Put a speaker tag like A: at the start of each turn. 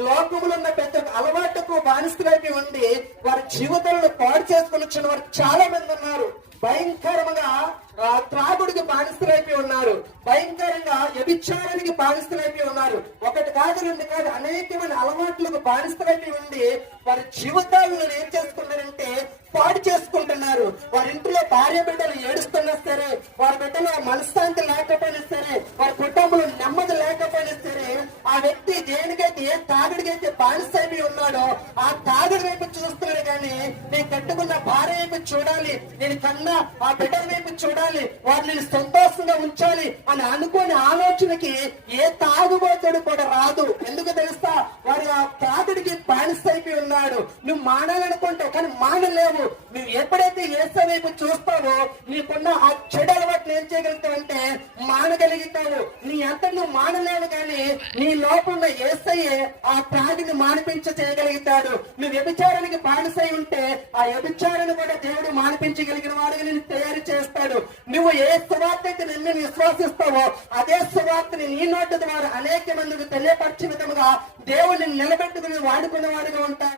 A: లోకములున్న పెద్ద అలవాటుకు బానిసలైపోయి ఉండి వారి జీవితాలను పాడు చేసుకుని వచ్చిన వారు చాలా మంది ఉన్నారు. భయంకరంగా ఆ, త్రాగుడికి బానిసలైపోయి ఉన్నారు. భయంకరంగా వ్యభిచారానికి బానిసలైపోయి ఉన్నారు. ఒకటి కాదు రెండు కాదు అనేకమైన అలవాట్లకు బానిసలైపోయి ఉండి వారి జీవితాలను ఏం చేసుకున్నారంటే పాడు చేసుకుంటున్నారు. వారి ఇంట్లో భార్య బిడ్డలు ఏడుస్తున్నా సరే వారి బిడ్డలు మనశ్శాంతి లేకపోయినా సరే వారి కుటుంబ ఆ వ్యక్తి దేనికైతే ఏ తాగుడికైతే బానిసైపోయి అయిపోయి ఉన్నాడో ఆ తాగుడు వైపు చూస్తున్నాడు కానీ నేను కట్టుకున్న భార్య వైపు చూడాలి నేను కన్నా ఆ బిడ్డ వైపు చూడాలి వారిని సంతోషంగా ఉంచాలి అని అనుకోని ఆలోచనకి ఏ తాగుబోతుడు కూడా రాదు. ఎందుకు తెలుస్తా వారి ఆ తాగుడికి బానిసైపోయి అయిపోయి ఉన్నాడు. నువ్వు మానాలనుకుంటావు కానీ మానలేవు. నువ్వు ఎప్పుడైతే ఏస వైపు చూస్తావో నీకున్న ఆ చెడు అలవాట్లు ఏం చేయగలుగుతావు అంటే మానగలుగుతావు. నీ అంత నువ్వు మానలేవు కానీ నీ లోపల ఏసయ్యే ఆ త్రాగిని మానిపించ చేయగలుగుతాడు. నువ్వు వ్యభిచారానికి బానిసై ఉంటే ఆ వ్యభిచారాన్ని కూడా దేవుడు మానిపించగలిగిన వాడిగా నేను తయారు చేస్తాడు. నువ్వు ఏ సువార్త అయితే నిన్ను విశ్వాసిస్తావో అదే సువార్తని నీ నోటి ద్వారా అనేక మందికి తెలియపరిచిన విధముగా దేవుడిని నిలబెట్టుకుని వాడుకునే వాడిగా ఉంటాడు.